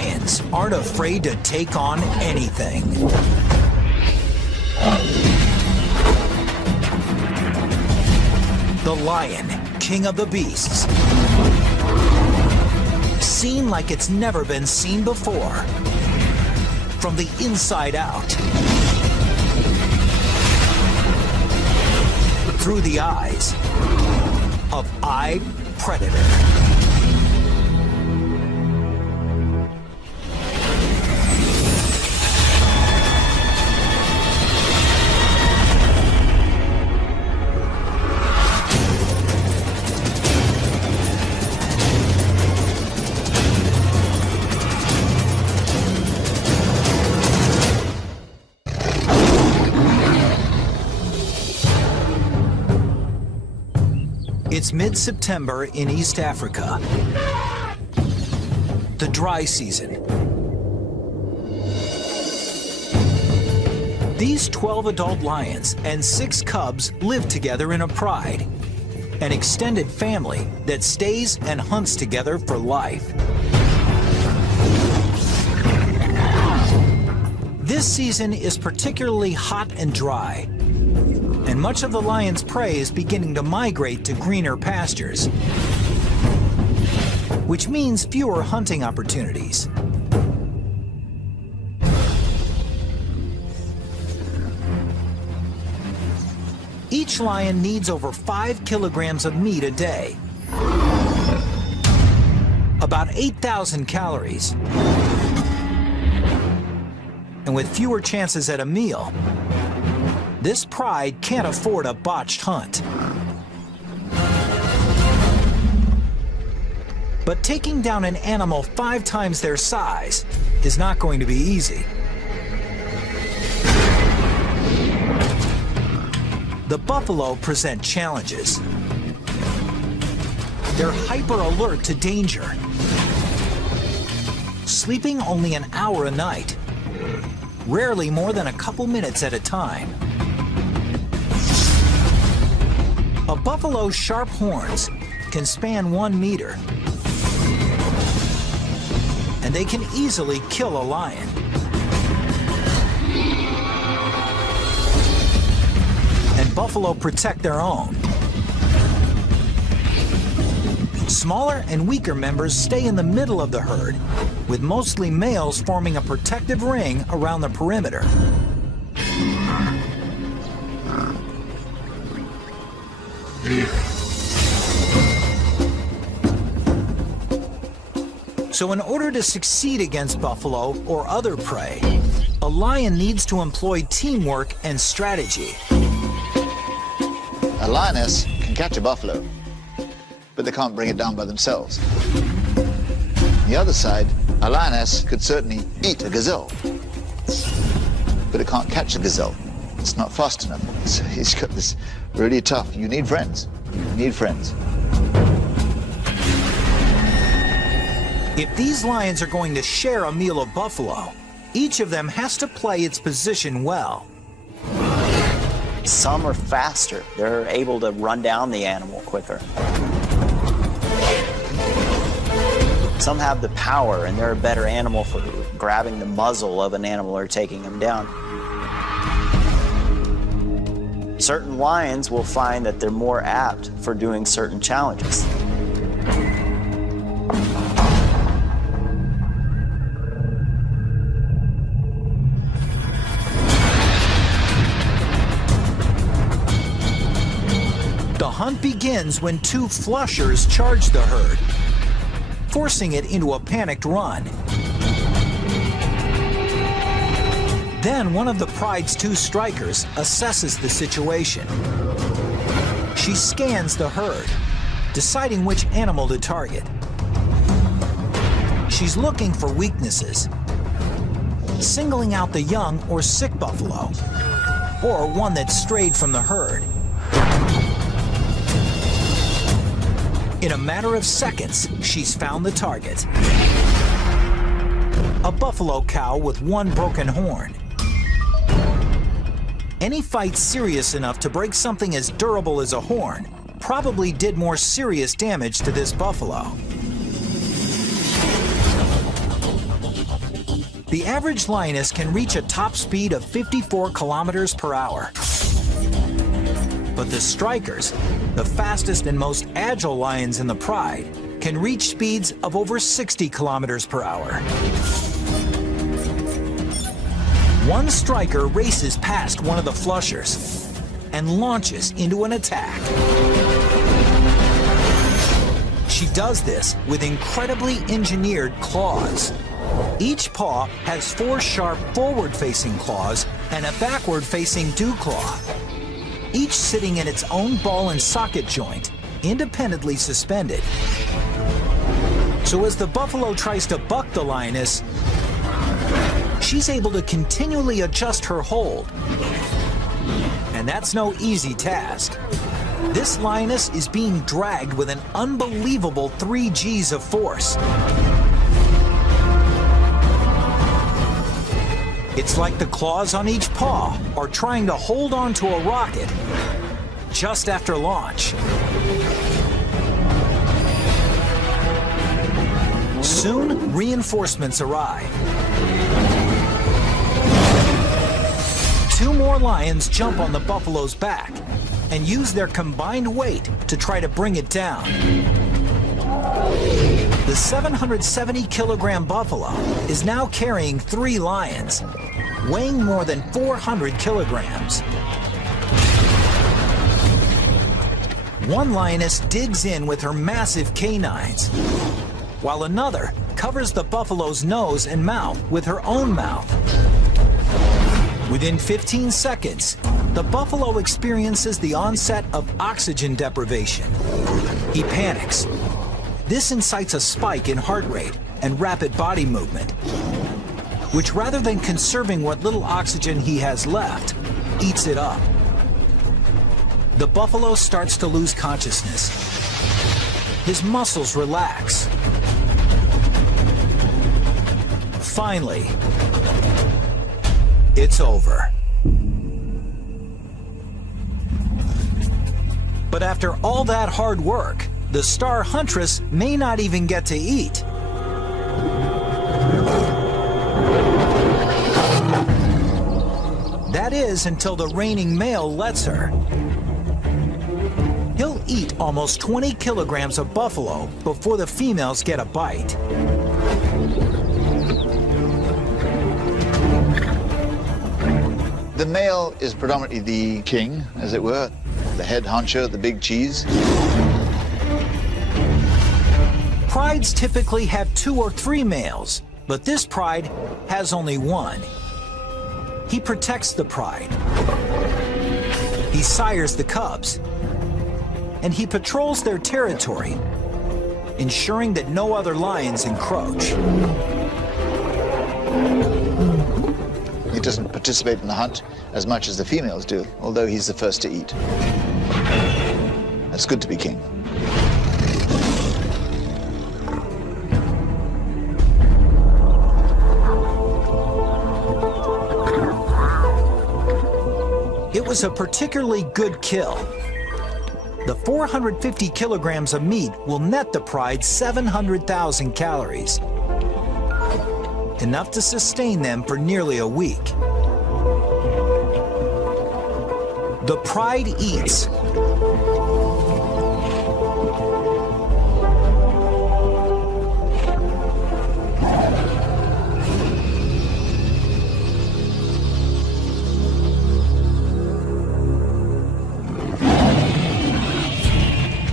lions aren't afraid to take on anything. The lion, king of the beasts. Seen like it's never been seen before. From the inside out. Through the eyes of eyed predator. It's mid-September in East Africa, the dry season. These 12 adult lions and 6 cubs live together in a pride, an extended family that stays and hunts together for life. This season is particularly hot and dry, and much of the lion's prey is beginning to migrate to greener pastures, which means fewer hunting opportunities. Each lion needs over 5 kilograms of meat a day, about 8,000 calories, and with fewer chances at a meal, this pride can't afford a botched hunt. But taking down an animal 5 times their size is not going to be easy. The buffalo present challenges. They're hyper alert to danger, sleeping only an hour a night, rarely more than a couple minutes at a time. A buffalo's sharp horns can span 1 meter, and they can easily kill a lion. And buffalo protect their own. Smaller and weaker members stay in the middle of the herd, with mostly males forming a protective ring around the perimeter. So in order to succeed against buffalo or other prey, a lion needs to employ teamwork and strategy. A lioness can catch a buffalo, but they can't bring it down by themselves. On the other side, a lioness could certainly eat a gazelle, but it can't catch a gazelle. It's not fast enough. So he's got this really tough. You need friends. You need friends. If these lions are going to share a meal of buffalo, each of them has to play its position well. Some are faster. They're able to run down the animal quicker. Some have the power, and they're a better animal for grabbing the muzzle of an animal or taking them down. Certain lions will find that they're more apt for doing certain challenges. The hunt begins when 2 flushers charge the herd, forcing it into a panicked run. Then one of the pride's 2 strikers assesses the situation. She scans the herd, deciding which animal to target. She's looking for weaknesses, singling out the young or sick buffalo, or one that strayed from the herd. In a matter of seconds, she's found the target. A buffalo cow with 1 broken horn. Any fight serious enough to break something as durable as a horn probably did more serious damage to this buffalo. The average lioness can reach a top speed of 54 kilometers per hour. But the strikers, the fastest and most agile lions in the pride, can reach speeds of over 60 kilometers per hour. One striker races past one of the flushers and launches into an attack. She does this with incredibly engineered claws. Each paw has 4 sharp forward-facing claws and a backward-facing dew claw, each sitting in its own ball and socket joint, independently suspended. So as the buffalo tries to buck the lioness, she's able to continually adjust her hold. And that's no easy task. This lioness is being dragged with an unbelievable 3 Gs of force. It's like the claws on each paw are trying to hold on to a rocket just after launch. Soon, reinforcements arrive. 2 more lions jump on the buffalo's back and use their combined weight to try to bring it down. The 770-kilogram buffalo is now carrying 3 lions, weighing more than 400 kilograms. One lioness digs in with her massive canines, while another covers the buffalo's nose and mouth with her own mouth. Within 15 seconds, the buffalo experiences the onset of oxygen deprivation. He panics. This incites a spike in heart rate and rapid body movement, which, rather than conserving what little oxygen he has left, eats it up. The buffalo starts to lose consciousness. His muscles relax. Finally, it's over. But after all that hard work, the star huntress may not even get to eat. That is, until the reigning male lets her. He'll eat almost 20 kilograms of buffalo before the females get a bite. The male is predominantly the king, as it were, the head honcho, the big cheese. Prides typically have 2 or 3 males, but this pride has only 1. He protects the pride. He sires the cubs. And he patrols their territory, ensuring that no other lions encroach. He doesn't participate in the hunt as much as the females do, although he's the first to eat. It's good to be king. It was a particularly good kill. The 450 kilograms of meat will net the pride 700,000 calories, enough to sustain them for nearly a week. The pride eats.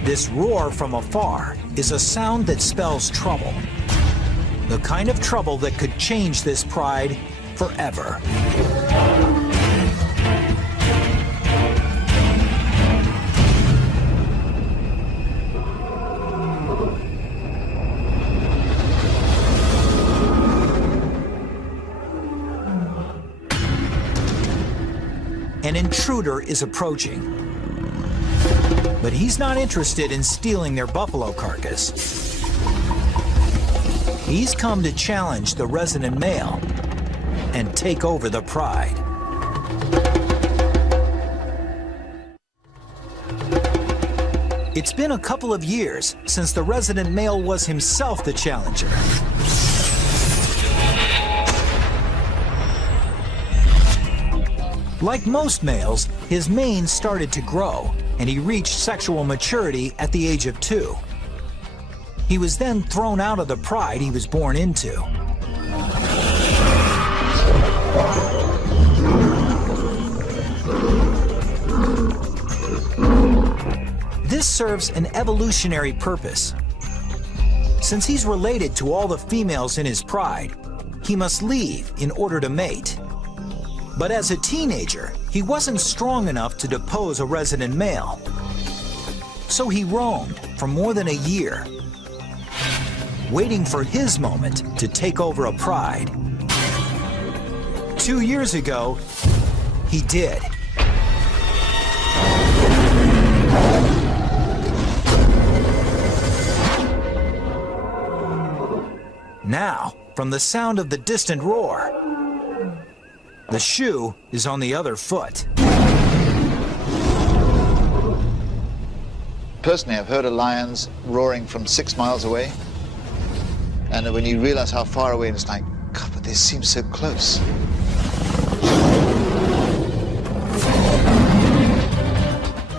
This roar from afar is a sound that spells trouble. The kind of trouble that could change this pride forever. An intruder is approaching. But he's not interested in stealing their buffalo carcass. He's come to challenge the resident male and take over the pride. It's been a couple of years since the resident male was himself the challenger. Like most males, his mane started to grow, and he reached sexual maturity at the age of 2. He was then thrown out of the pride he was born into. This serves an evolutionary purpose. Since he's related to all the females in his pride, he must leave in order to mate. But as a teenager, he wasn't strong enough to depose a resident male. So he roamed for more than a year, waiting for his moment to take over a pride. 2 years ago, he did. Now, from the sound of the distant roar, the shoe is on the other foot. Personally, I've heard of lions roaring from 6 miles away. And when you realize how far away, it's like, God, but they seem so close.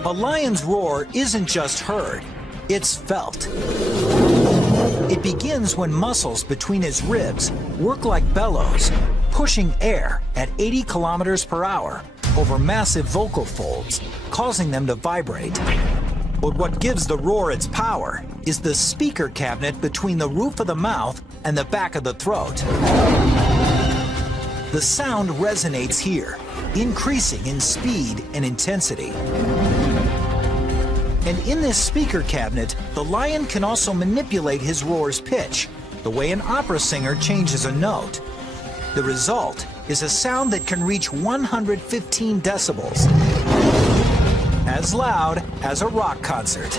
A lion's roar isn't just heard, it's felt. It begins when muscles between his ribs work like bellows, pushing air at 80 kilometers per hour over massive vocal folds, causing them to vibrate. But what gives the roar its power is the speaker cabinet between the roof of the mouth and the back of the throat. The sound resonates here, increasing in speed and intensity. And in this speaker cabinet, the lion can also manipulate his roar's pitch, the way an opera singer changes a note. The result is a sound that can reach 115 decibels, as loud as a rock concert.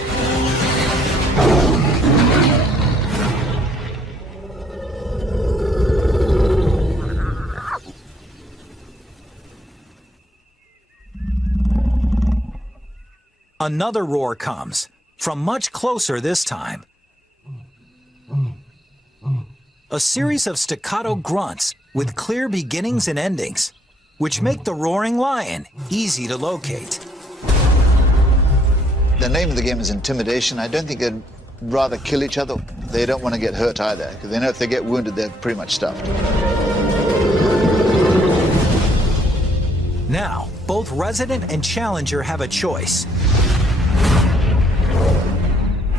Another roar comes, from much closer this time. A series of staccato grunts with clear beginnings and endings, which make the roaring lion easy to locate. The name of the game is intimidation. I don't think they'd rather kill each other. They don't want to get hurt either, because they know if they get wounded, they're pretty much stuffed. Now, both resident and challenger have a choice.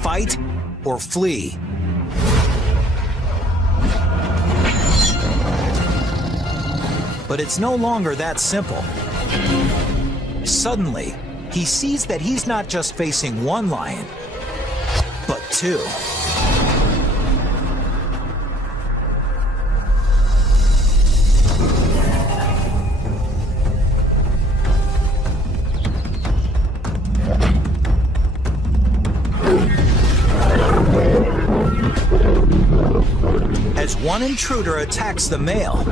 Fight or flee. But it's no longer that simple. Suddenly, he sees that he's not just facing one lion, but 2. As one intruder attacks the male,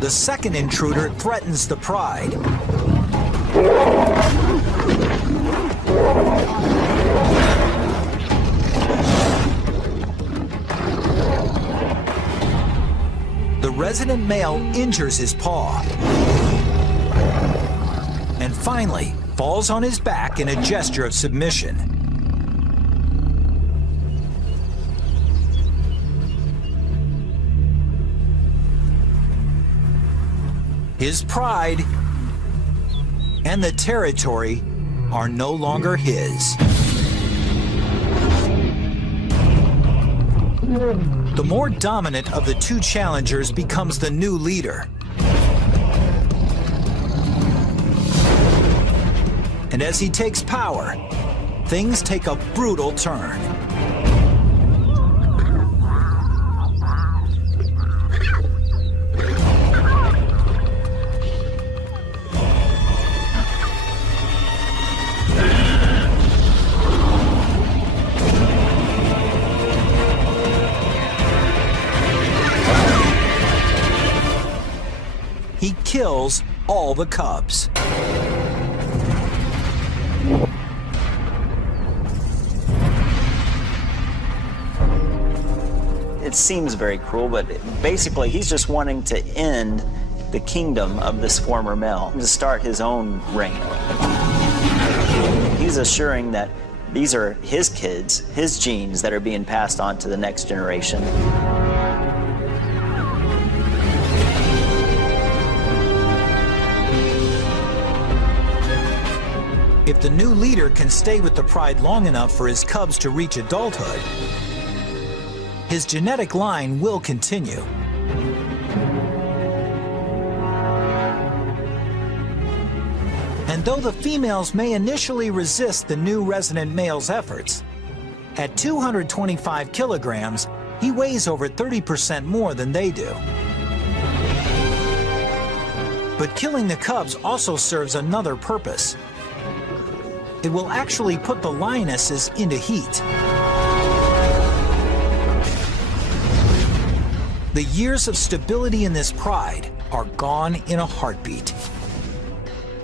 the second intruder threatens the pride. The resident male injures his paw and finally falls on his back in a gesture of submission. His pride and the territory are no longer his. The more dominant of the 2 challengers becomes the new leader. And as he takes power, things take a brutal turn. He kills all the cubs. It seems very cruel, but basically he's just wanting to end the kingdom of this former male to start his own reign. He's assuring that these are his kids, his genes that are being passed on to the next generation. If the new leader can stay with the pride long enough for his cubs to reach adulthood, his genetic line will continue. And though the females may initially resist the new resident male's efforts, at 225 kilograms, he weighs over 30% more than they do. But killing the cubs also serves another purpose. It will actually put the lionesses into heat. The years of stability in this pride are gone in a heartbeat.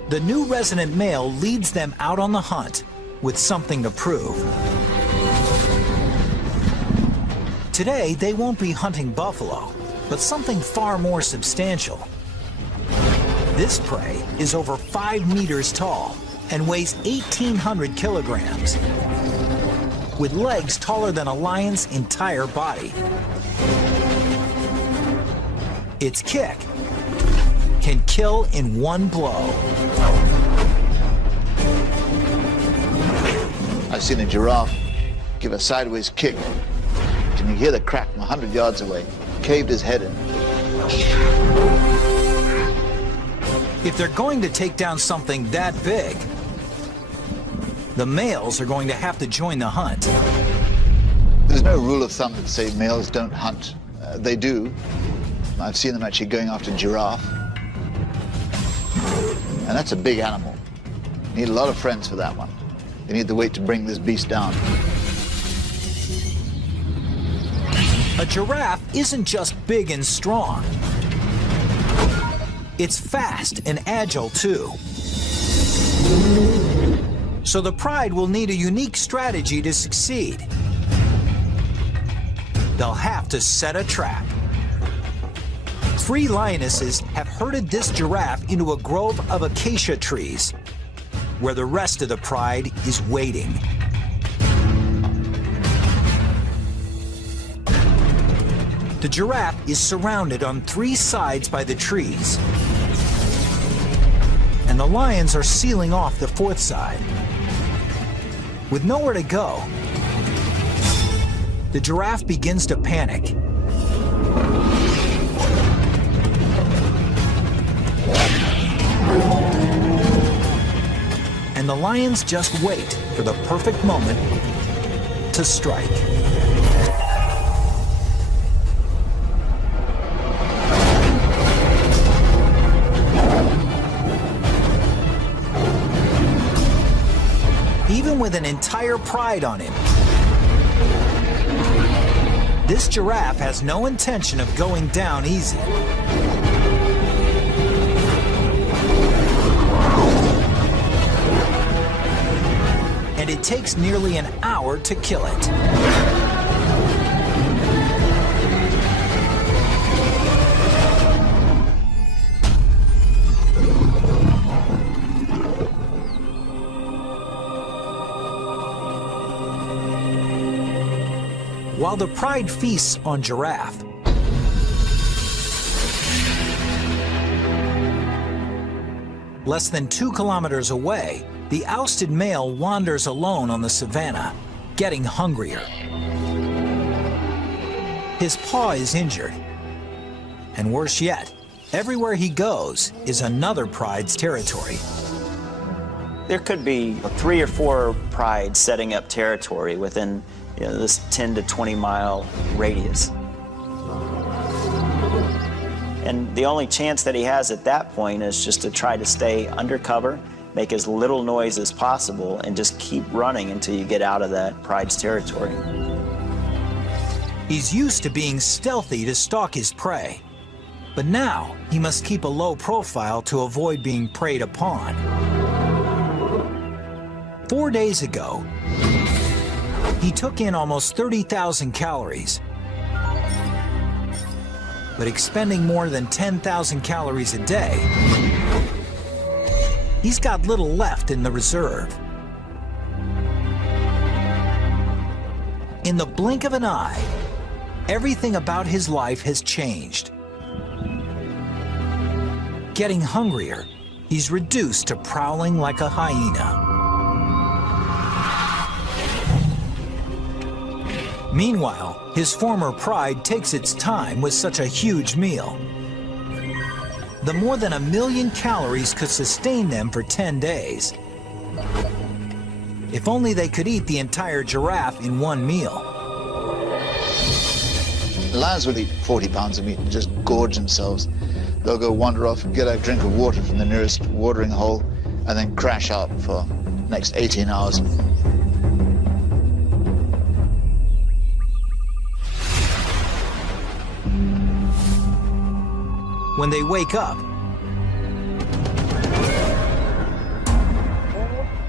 The new resident male leads them out on the hunt with something to prove. Today, they won't be hunting buffalo, but something far more substantial. This prey is over 5 meters tall and weighs 1,800 kilograms, with legs taller than a lion's entire body. Its kick can kill in one blow. I've seen a giraffe give a sideways kick. Can you hear the crack from 100 yards away? Caved his head in. If they're going to take down something that big, the males are going to have to join the hunt. There's no rule of thumb that say males don't hunt. They do. I've seen them actually going after giraffe. And that's a big animal. You need a lot of friends for that one. You need the weight to bring this beast down. A giraffe isn't just big and strong. It's fast and agile, too. So the pride will need a unique strategy to succeed. They'll have to set a trap. 3 lionesses have herded this giraffe into a grove of acacia trees, where the rest of the pride is waiting. The giraffe is surrounded on 3 sides by the trees, and the lions are sealing off the 4th side. With nowhere to go, the giraffe begins to panic. And the lions just wait for the perfect moment to strike. Even with an entire pride on him, this giraffe has no intention of going down easy. And it takes nearly an hour to kill it. While the pride feasts on giraffe, less than 2 kilometers away, the ousted male wanders alone on the savanna, getting hungrier. His paw is injured, and worse yet, everywhere he goes is another pride's territory. There could be 3 or 4 prides setting up territory within this 10 to 20 mile radius. And the only chance that he has at that point is just to try to stay undercover, make as little noise as possible, and just keep running until you get out of that pride's territory. He's used to being stealthy to stalk his prey, but now he must keep a low profile to avoid being preyed upon. 4 days ago, he took in almost 30,000 calories. but expending more than 10,000 calories a day, he's got little left in the reserve. In the blink of an eye, everything about his life has changed. Getting hungrier, he's reduced to prowling like a hyena. Meanwhile, his former pride takes its time with such a huge meal. The more than 1 million calories could sustain them for 10 days. If only they could eat the entire giraffe in one meal. Lions will eat 40 pounds of meat and just gorge themselves. They'll go wander off and get a drink of water from the nearest watering hole and then crash out for the next 18 hours. When they wake up,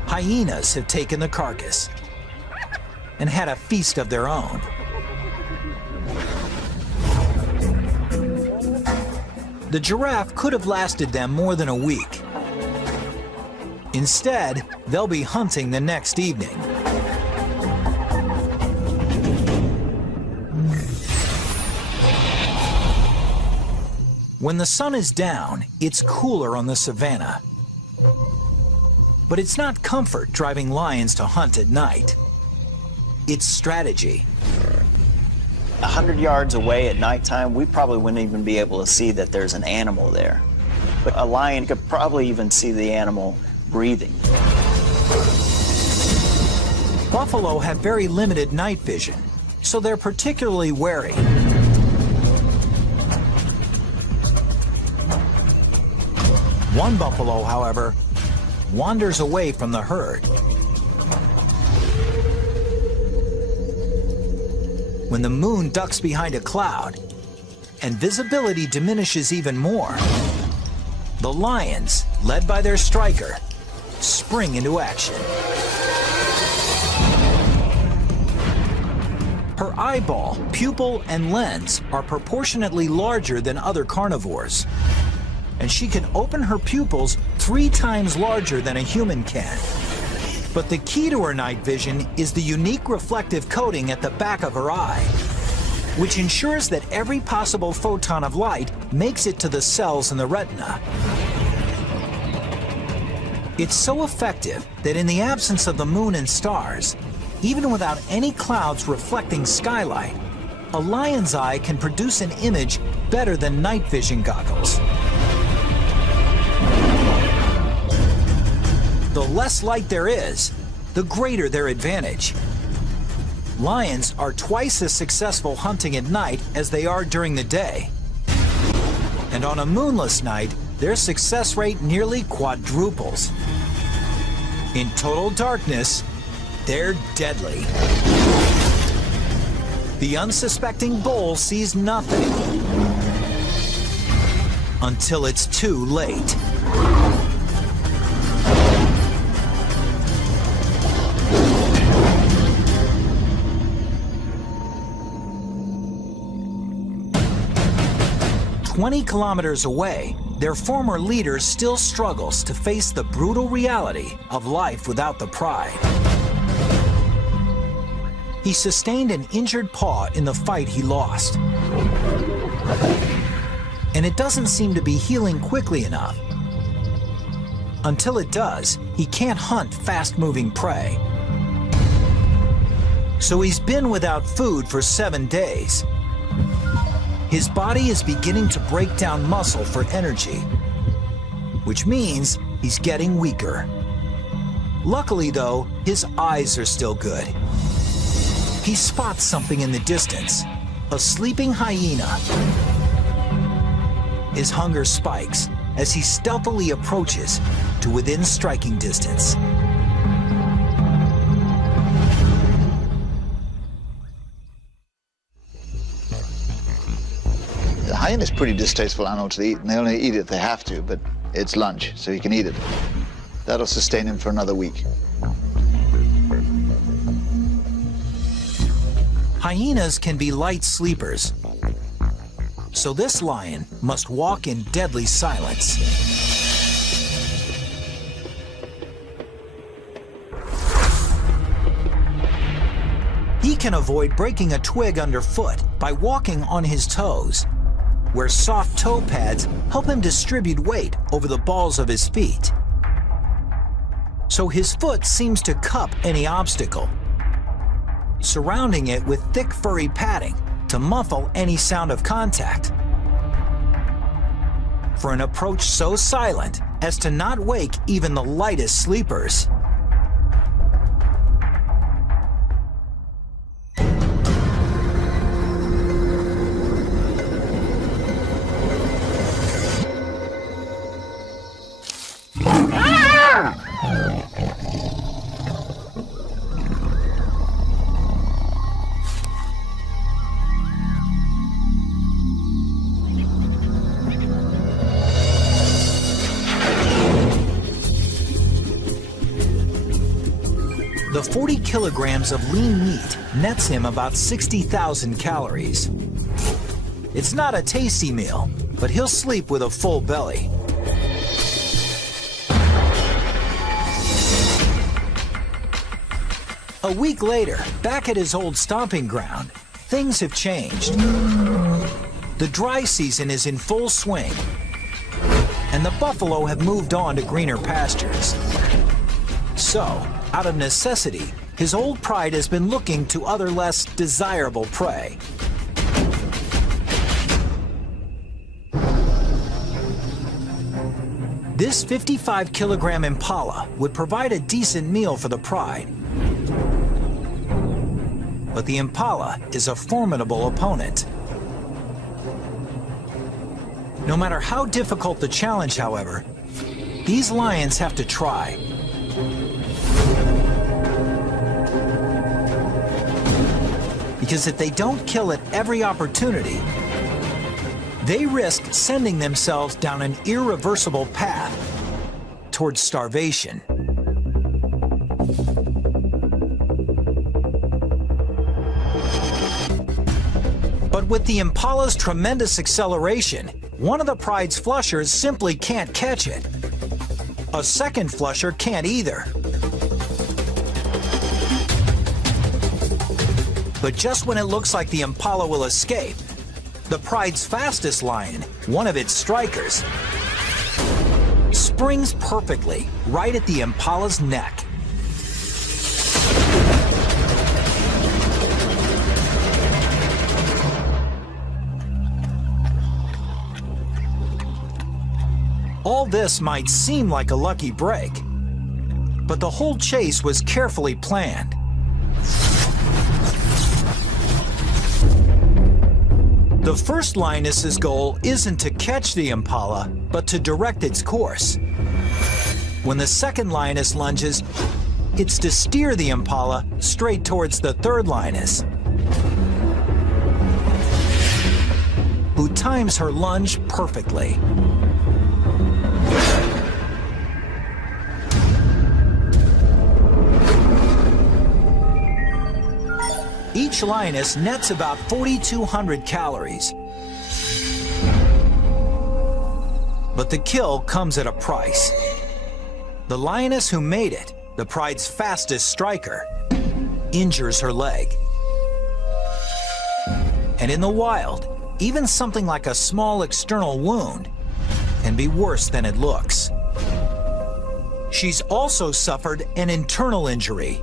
hyenas have taken the carcass and had a feast of their own. The giraffe could have lasted them more than a week. Instead, they'll be hunting the next evening. When the sun is down, it's cooler on the savannah. But it's not comfort driving lions to hunt at night. It's strategy. 100 yards away at nighttime, we probably wouldn't even be able to see that there's an animal there. But a lion could probably even see the animal breathing. Buffalo have very limited night vision, so they're particularly wary. One buffalo, however, wanders away from the herd. When the moon ducks behind a cloud and visibility diminishes even more, the lions, led by their striker, spring into action. Her eyeball, pupil, and lens are proportionately larger than other carnivores, and she can open her pupils 3 times larger than a human can. But the key to her night vision is the unique reflective coating at the back of her eye, which ensures that every possible photon of light makes it to the cells in the retina. It's so effective that in the absence of the moon and stars, even without any clouds reflecting skylight, a lion's eye can produce an image better than night vision goggles. The less light there is, the greater their advantage. Lions are twice as successful hunting at night as they are during the day. And on a moonless night, their success rate nearly quadruples. In total darkness, they're deadly. The unsuspecting bull sees nothing until it's too late. "20 kilometers away, their former leader still struggles to face the brutal reality of life without the pride. He sustained an injured paw in the fight he lost. And it doesn't seem to be healing quickly enough. Until it does, he can't hunt fast-moving prey. So he's been without food for 7 days. His body is beginning to break down muscle for energy, which means he's getting weaker. Luckily, though, his eyes are still good. He spots something in the distance, a sleeping hyena. His hunger spikes as he stealthily approaches to within striking distance. The hyena is a pretty distasteful animal to eat, and they only eat it if they have to, but it's lunch, so he can eat it. That'll sustain him for another week. Hyenas can be light sleepers, So this lion must walk in deadly silence. He can avoid breaking a twig underfoot by walking on his toes, where soft toe pads help him distribute weight over the balls of his feet. So his foot seems to cup any obstacle, surrounding it with thick furry padding to muffle any sound of contact. For an approach so silent as to not wake even the lightest sleepers. The 40 kilograms of lean meat nets him about 60,000 calories. It's not a tasty meal, but he'll sleep with a full belly. A week later, back at his old stomping ground, things have changed. The dry season is in full swing, and the buffalo have moved on to greener pastures. So, out of necessity, his old pride has been looking to other less desirable prey. This 55-kilogram impala would provide a decent meal for the pride. But the impala is a formidable opponent. No matter how difficult the challenge, however, these lions have to try. Because if they don't kill at every opportunity, they risk sending themselves down an irreversible path towards starvation. But with the impala's tremendous acceleration, one of the pride's flushers simply can't catch it. A second flusher can't either. But just when it looks like the impala will escape, the pride's fastest lion, one of its strikers, springs perfectly right at the impala's neck. All this might seem like a lucky break, but the whole chase was carefully planned. The first lioness's goal isn't to catch the impala, but to direct its course. When the second lioness lunges, it's to steer the impala straight towards the third lioness, who times her lunge perfectly. Each lioness nets about 4,200 calories. But the kill comes at a price. The lioness who made it, the pride's fastest striker, injures her leg. And in the wild, even something like a small external wound can be worse than it looks. She's also suffered an internal injury.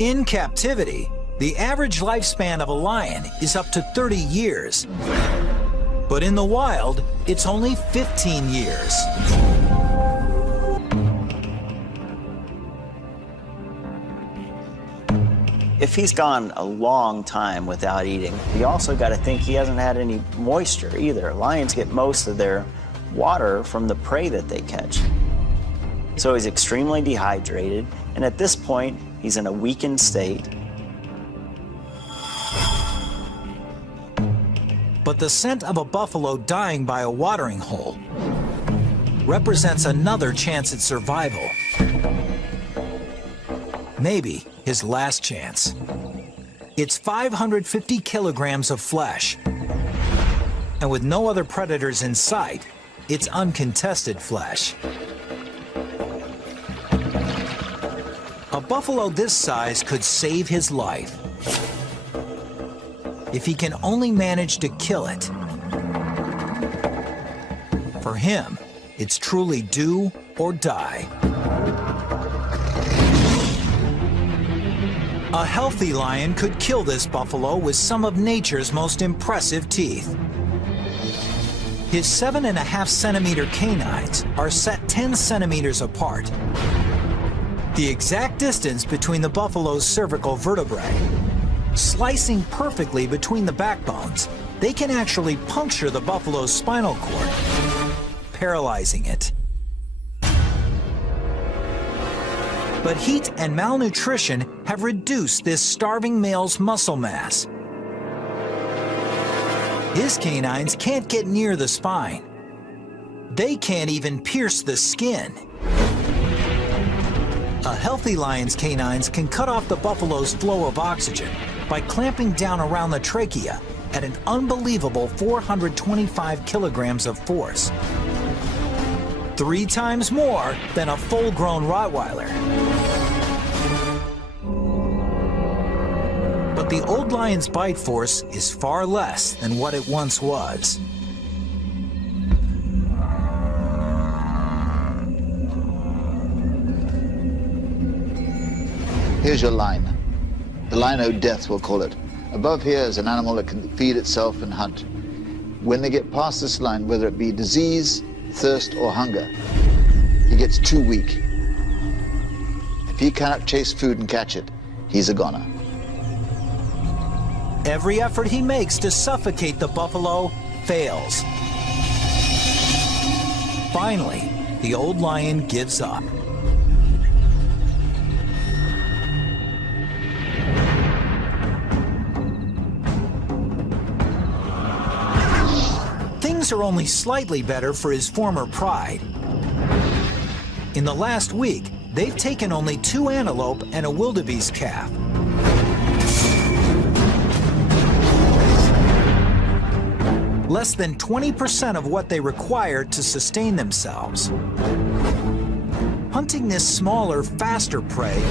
In captivity, the average lifespan of a lion is up to 30 years. But in the wild, it's only 15 years. If he's gone a long time without eating, you also got to think he hasn't had any moisture either. Lions get most of their water from the prey that they catch. So he's extremely dehydrated, and at this point, he's in a weakened state. But the scent of a buffalo dying by a watering hole represents another chance at survival. Maybe his last chance. It's 550 kilograms of flesh, And with no other predators in sight, it's uncontested flesh. A buffalo this size could save his life if he can only manage to kill it. For him, it's truly do or die. A healthy lion could kill this buffalo with some of nature's most impressive teeth. His 7.5 centimeter canines are set 10 centimeters apart, the exact distance between the buffalo's cervical vertebrae. Slicing perfectly between the backbones, they can actually puncture the buffalo's spinal cord, paralyzing it. But heat and malnutrition have reduced this starving male's muscle mass. His canines can't get near the spine. They can't even pierce the skin. A healthy lion's canines can cut off the buffalo's flow of oxygen by clamping down around the trachea at an unbelievable 425 kilograms of force. 3 times more than a full-grown Rottweiler. But the old lion's bite force is far less than what it once was. Here's your line. The line o' death, we'll call it. Above here is an animal that can feed itself and hunt. When they get past this line, whether it be disease, thirst, or hunger, he gets too weak. If he cannot chase food and catch it, he's a goner. Every effort he makes to suffocate the buffalo fails. Finally, the old lion gives up. Things are only slightly better for his former pride. In the last week, they've taken only 2 antelope and a wildebeest calf. Less than 20% of what they require to sustain themselves. Hunting this smaller, faster prey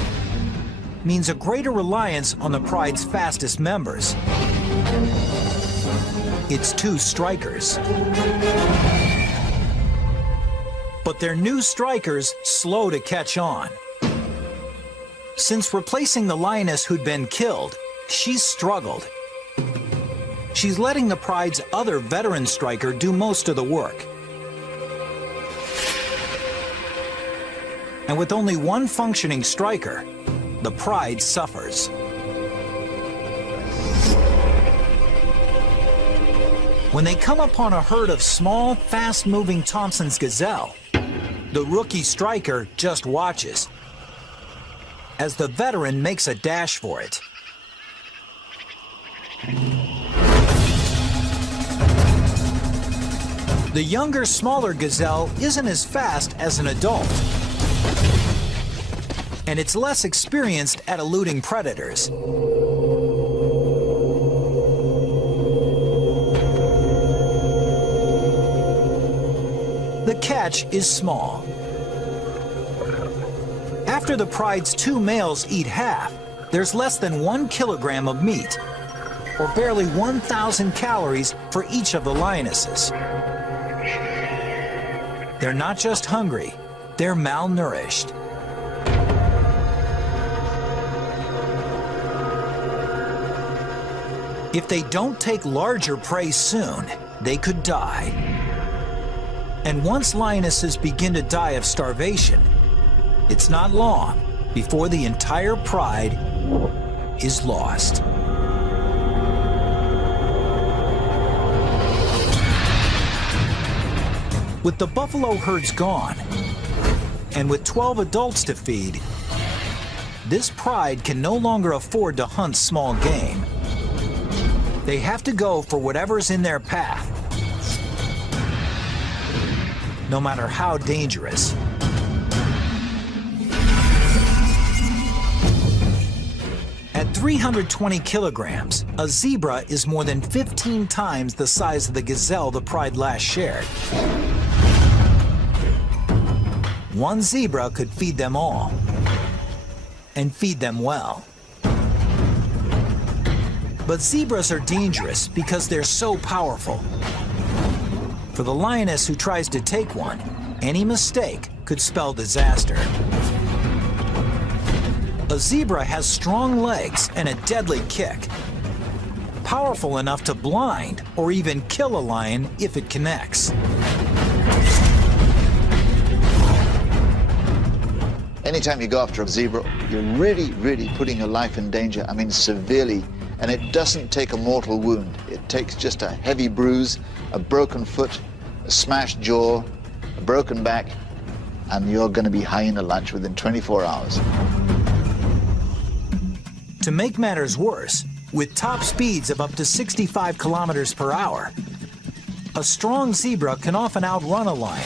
means a greater reliance on the pride's fastest members. Its 2 strikers. But their new strikers slow to catch on. Since replacing the lioness who'd been killed, she's struggled. She's letting the pride's other veteran striker do most of the work. And with only one functioning striker, the pride suffers. When they come upon a herd of small, fast-moving Thompson's gazelle, the rookie striker just watches as the veteran makes a dash for it. The younger, smaller gazelle isn't as fast as an adult, and it's less experienced at eluding predators. The catch is small. After the pride's 2 males eat half, there's less than 1 kilogram of meat, or barely 1,000 calories for each of the lionesses. They're not just hungry, they're malnourished. If they don't take larger prey soon, they could die. And once lionesses begin to die of starvation, it's not long before the entire pride is lost. With the buffalo herds gone, and with 12 adults to feed, this pride can no longer afford to hunt small game. They have to go for whatever's in their path, no matter how dangerous. At 320 kilograms, a zebra is more than 15 times the size of the gazelle the pride last shared. One zebra could feed them all, and feed them well. But zebras are dangerous because they're so powerful. For the lioness who tries to take one, any mistake could spell disaster. A zebra has strong legs and a deadly kick, powerful enough to blind or even kill a lion if it connects. Anytime you go after a zebra, you're really putting your life in danger. I mean, severely. And it doesn't take a mortal wound. It takes just a heavy bruise, a broken foot, a smashed jaw, a broken back, and you're going to be hyena lunch within 24 hours. To make matters worse, with top speeds of up to 65 kilometers per hour, a strong zebra can often outrun a lion.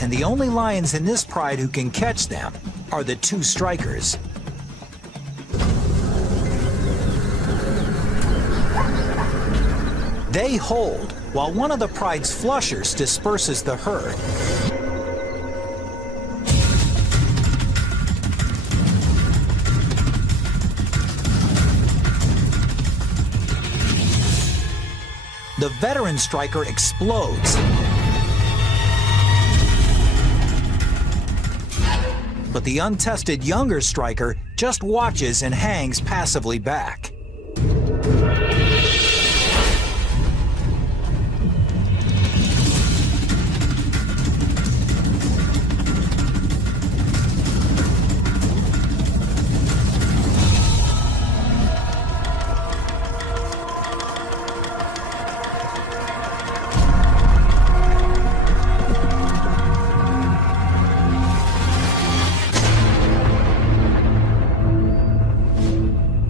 And the only lions in this pride who can catch them are the two strikers. They hold while one of the pride's flushers disperses the herd. The veteran striker explodes. But the untested younger striker just watches and hangs passively back.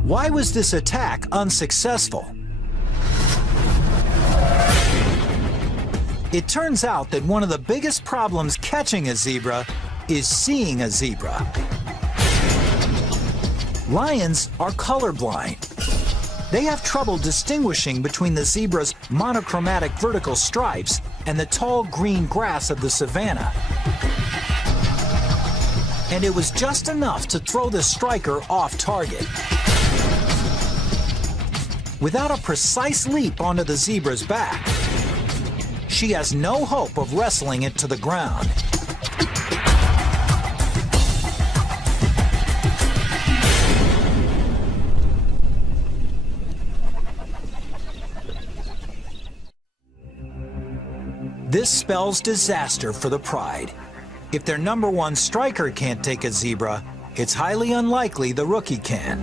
Why was this attack unsuccessful? It turns out that one of the biggest problems catching a zebra is seeing a zebra. Lions are colorblind. They have trouble distinguishing between the zebra's monochromatic vertical stripes and the tall green grass of the savanna. And it was just enough to throw the striker off target. Without a precise leap onto the zebra's back, she has no hope of wrestling it to the ground. This spells disaster for the pride. If their #1 striker can't take a zebra, it's highly unlikely the rookie can.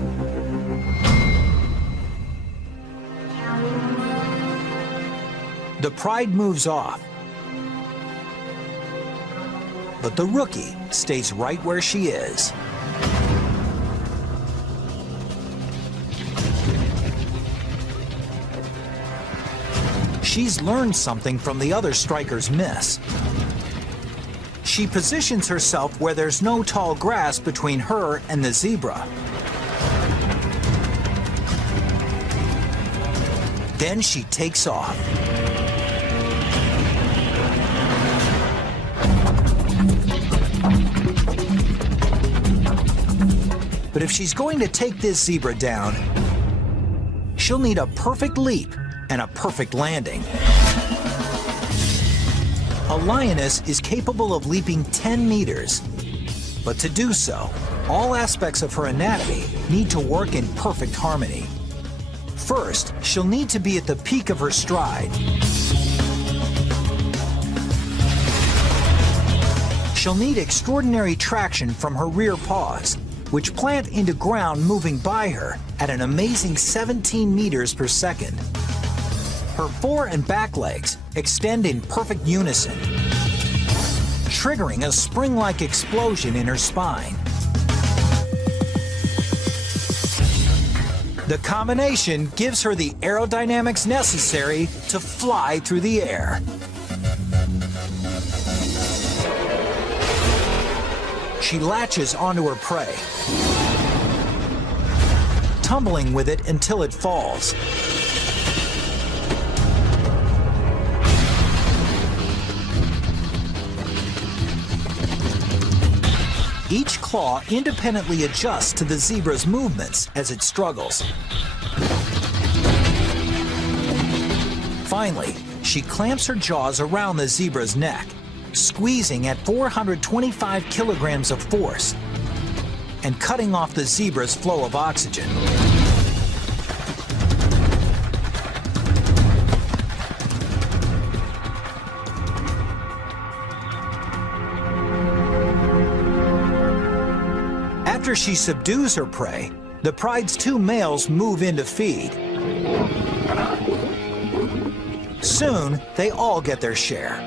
The pride moves off, but the rookie stays right where she is. She's learned something from the other striker's miss. She positions herself where there's no tall grass between her and the zebra. Then she takes off. But if she's going to take this zebra down, she'll need a perfect leap and a perfect landing. A lioness is capable of leaping 10 meters, but to do so, all aspects of her anatomy need to work in perfect harmony. First, she'll need to be at the peak of her stride. She'll need extraordinary traction from her rear paws, which plant into ground moving by her at an amazing 17 meters per second. Her fore and back legs extend in perfect unison, triggering a spring-like explosion in her spine. The combination gives her the aerodynamics necessary to fly through the air. She latches onto her prey. tumbling with it until it falls. Each claw independently adjusts to the zebra's movements as it struggles. Finally, she clamps her jaws around the zebra's neck, squeezing at 425 kilograms of force and cutting off the zebra's flow of oxygen. After she subdues her prey, the pride's two males move in to feed. Soon, they all get their share.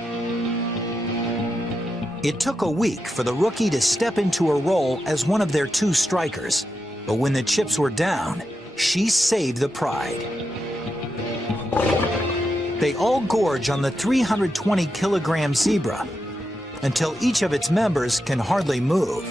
It took a week for the rookie to step into her role as one of their two strikers, but when the chips were down, she saved the pride. They all gorge on the 320-kilogram zebra until each of its members can hardly move.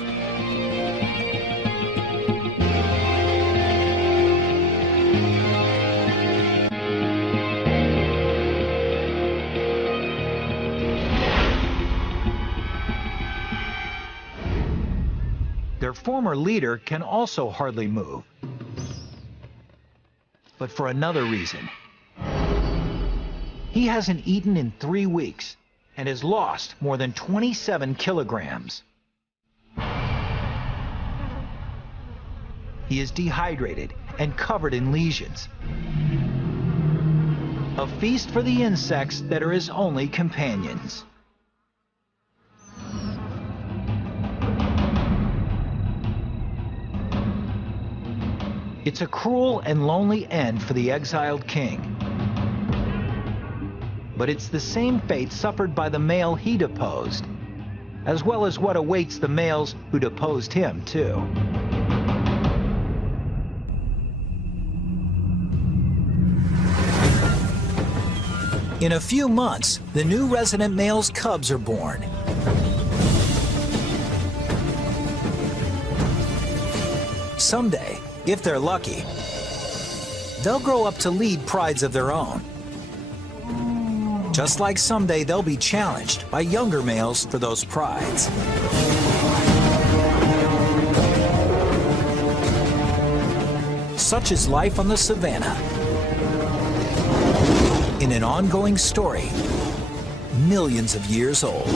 Their former leader can also hardly move, but for another reason. He hasn't eaten in 3 weeks and has lost more than 27 kilograms. He is dehydrated and covered in lesions. A feast for the insects that are his only companions. It's a cruel and lonely end for the exiled king. But it's the same fate suffered by the male he deposed, as well as what awaits the males who deposed him, too. In a few months, the new resident male's cubs are born. Someday, if they're lucky, they'll grow up to lead prides of their own. Just like someday they'll be challenged by younger males for those prides. Such is life on the savannah. In an ongoing story, millions of years old.